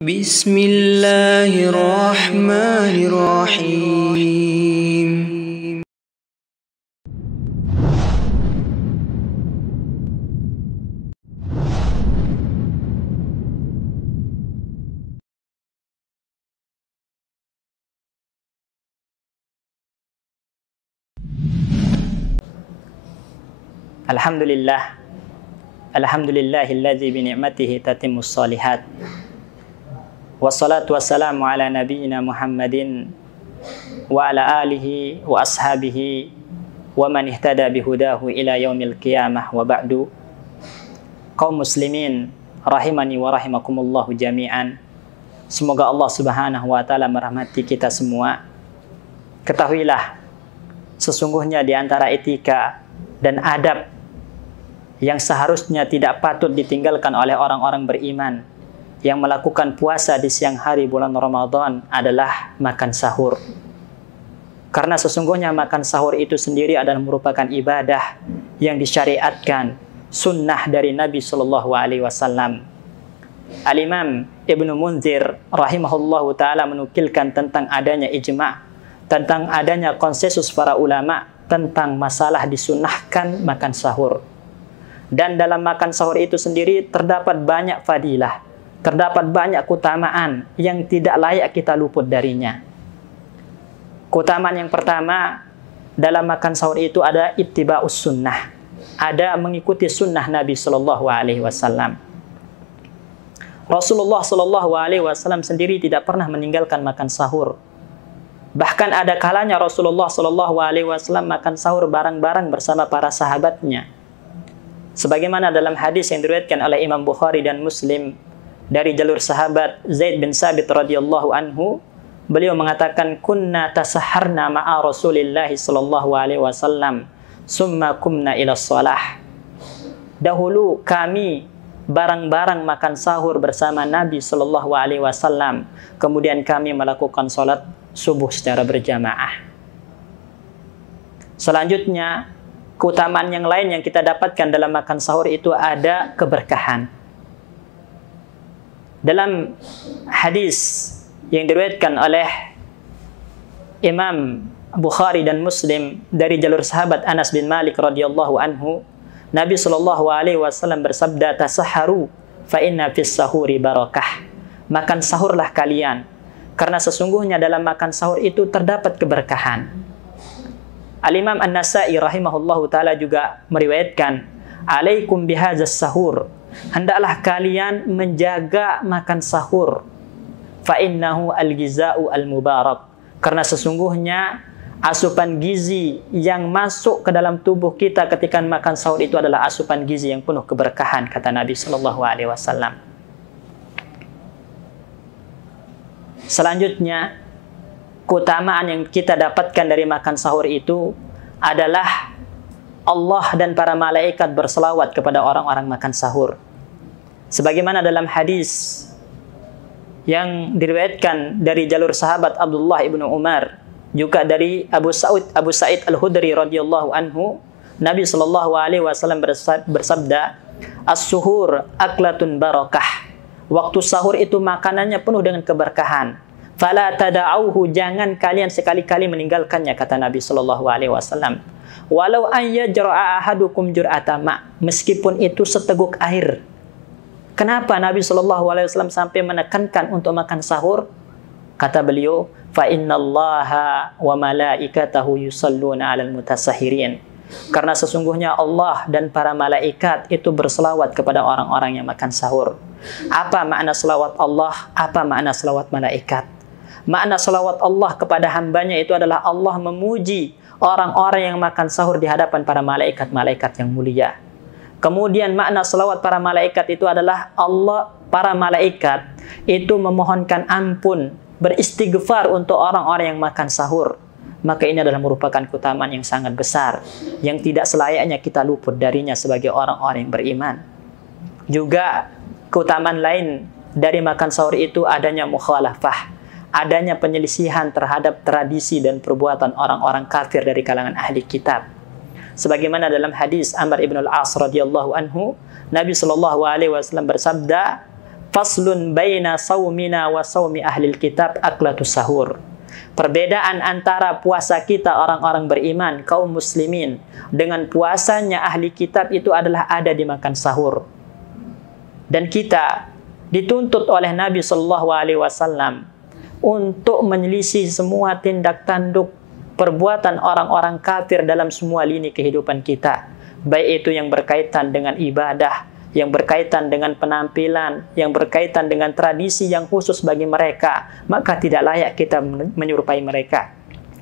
Bismillahirrahmanirrahim. Alhamdulillah, alhamdulillahilladzi bi ni'matihi tatimmus shalihat. Wassalatu wassalamu ala nabiyyina Muhammadin wa ala alihi wa ashabihi wa man ihtada bihudahu ila yaumil qiyamah wa ba'du. Kaum muslimin rahimani wa rahimakumullahu jami'an. Semoga Allah Subhanahu wa taala merahmati kita semua. Ketahuilah, sesungguhnya di antara etika dan adab yang seharusnya tidak patut ditinggalkan oleh orang-orang beriman yang melakukan puasa di siang hari bulan Ramadan adalah makan sahur. Karena sesungguhnya makan sahur itu sendiri adalah merupakan ibadah yang disyariatkan, sunnah dari Nabi Shallallahu Alaihi Wasallam. Al-Imam Ibnu Munzir rahimahullahu taala menukilkan tentang adanya ijma', tentang adanya konsensus para ulama tentang masalah disunnahkan makan sahur. Dan dalam makan sahur itu sendiri terdapat banyak fadilah, terdapat banyak keutamaan yang tidak layak kita luput darinya. Keutamaan yang pertama dalam makan sahur itu ada ittiba'us sunnah, ada mengikuti sunnah Nabi Sallallahu Alaihi Wasallam. Rasulullah Sallallahu Alaihi Wasallam sendiri tidak pernah meninggalkan makan sahur. Bahkan ada kalanya Rasulullah Sallallahu Alaihi Wasallam makan sahur bareng-bareng bersama para sahabatnya. Sebagaimana dalam hadis yang diriwayatkan oleh Imam Bukhari dan Muslim dari jalur sahabat Zaid bin Sabit radhiyallahu anhu, beliau mengatakan, kunna tasaharna ma'a Rasulillah sallallahu alaihi wasallam summa kumna ila shalah. Dahulu kami bareng-bareng makan sahur bersama Nabi sallallahu alaihi wasallam, kemudian kami melakukan salat subuh secara berjamaah. Selanjutnya, keutamaan yang lain yang kita dapatkan dalam makan sahur itu ada keberkahan. Dalam hadis yang diriwayatkan oleh Imam Bukhari dan Muslim dari jalur sahabat Anas bin Malik radhiyallahu anhu, Nabi sallallahu alaihi wasallam bersabda, "Tasahharu fa inna fis sahuri barakah." Makan sahurlah kalian, karena sesungguhnya dalam makan sahur itu terdapat keberkahan. Al-Imam An-Nasa'i rahimahullahu ta'ala juga meriwayatkan, alaikum bihadzas sahur, hendaklah kalian menjaga makan sahur, fa innahu al-ghiza'u al-mubarak, karena sesungguhnya asupan gizi yang masuk ke dalam tubuh kita ketika makan sahur itu adalah asupan gizi yang penuh keberkahan, kata Nabi sallallahu alaihi wasallam. Selanjutnya, keutamaan yang kita dapatkan dari makan sahur itu adalah Allah dan para malaikat berselawat kepada orang-orang makan sahur. Sebagaimana dalam hadis yang diriwayatkan dari jalur sahabat Abdullah ibnu Umar, juga dari Abu Sa'id Al-Khudri radhiyallahu anhu, Nabi sallallahu alaihi wasallam bersabda, "As-suhur aklatun barakah." Waktu sahur itu makanannya penuh dengan keberkahan. Fala tada'uhu, jangan kalian sekali-kali meninggalkannya, kata Nabi sallallahu alaihi wasallam. Walau an yajra'a ahadukum jur'ata ma, meskipun itu seteguk air. Kenapa Nabi sallallahu alaihi wasallam sampai menekankan untuk makan sahur? Kata beliau, fa innallaha wa malaikatahu yusalluna 'alal mutasahhirin. Karena sesungguhnya Allah dan para malaikat itu berselawat kepada orang-orang yang makan sahur. Apa makna selawat Allah? Apa makna selawat malaikat? Makna selawat Allah kepada hambanya itu adalah Allah memuji orang-orang yang makan sahur di hadapan para malaikat-malaikat yang mulia. Kemudian makna selawat para malaikat itu adalah Allah, para malaikat itu memohonkan ampun, beristighfar untuk orang-orang yang makan sahur. Maka ini adalah merupakan keutamaan yang sangat besar, yang tidak selayaknya kita luput darinya sebagai orang-orang yang beriman. Juga keutamaan lain dari makan sahur itu adanya mukhalafah, adanya penyelisihan terhadap tradisi dan perbuatan orang-orang kafir dari kalangan ahli kitab. Sebagaimana dalam hadis Amr ibn al-As radhiyallahu anhu, Nabi sallallahu alaihi wasallam bersabda, Faslun baina saumina wa saumi ahlil kitab aklatus sahur. Perbedaan antara puasa kita orang-orang beriman, kaum muslimin, dengan puasanya ahli kitab itu adalah ada di makan sahur. Dan kita dituntut oleh Nabi Shallallahu Alaihi Wasallam untuk menyelisih semua tindak tanduk perbuatan orang-orang kafir dalam semua lini kehidupan kita, baik itu yang berkaitan dengan ibadah, yang berkaitan dengan penampilan, yang berkaitan dengan tradisi yang khusus bagi mereka, maka tidak layak kita menyerupai mereka.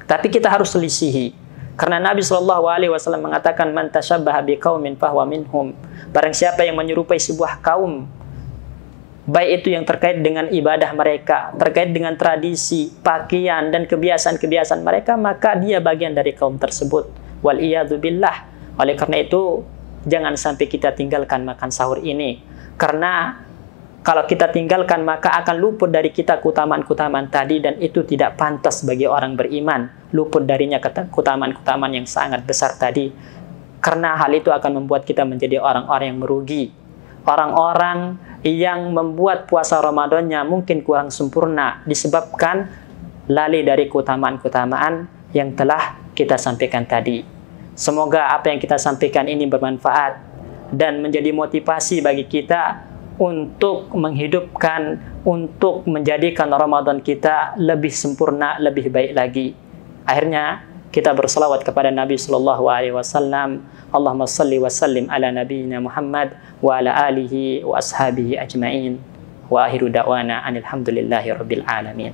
Tapi kita harus selisihi, karena Nabi Shallallahu Alaihi Wasallam mengatakan, "Man tashabbaha biqaumin fahuwa minhum." Barang siapa yang menyerupai sebuah kaum, baik itu yang terkait dengan ibadah mereka, terkait dengan tradisi, pakaian, dan kebiasaan-kebiasaan mereka, maka dia bagian dari kaum tersebut. Wal iyadu billah. Oleh karena itu, jangan sampai kita tinggalkan makan sahur ini. Karena kalau kita tinggalkan, maka akan luput dari kita keutamaan-keutamaan tadi, dan itu tidak pantas bagi orang beriman. Luput darinya keutamaan-keutamaan yang sangat besar tadi. Karena hal itu akan membuat kita menjadi orang-orang yang merugi. Orang-orang yang membuat puasa Ramadannya mungkin kurang sempurna disebabkan lalai dari keutamaan-keutamaan yang telah kita sampaikan tadi. Semoga apa yang kita sampaikan ini bermanfaat dan menjadi motivasi bagi kita untuk menghidupkan, untuk menjadikan Ramadan kita lebih sempurna, lebih baik lagi. Akhirnya kita berselawat kepada Nabi Sallallahu Alaihi Wasallam. Allahumma salli wa sallim ala nabiyyina Muhammad wa ala alihi wa ashabihi ajma'in. Wa akhiru da'wana anil hamdulillahi rabbil alamin.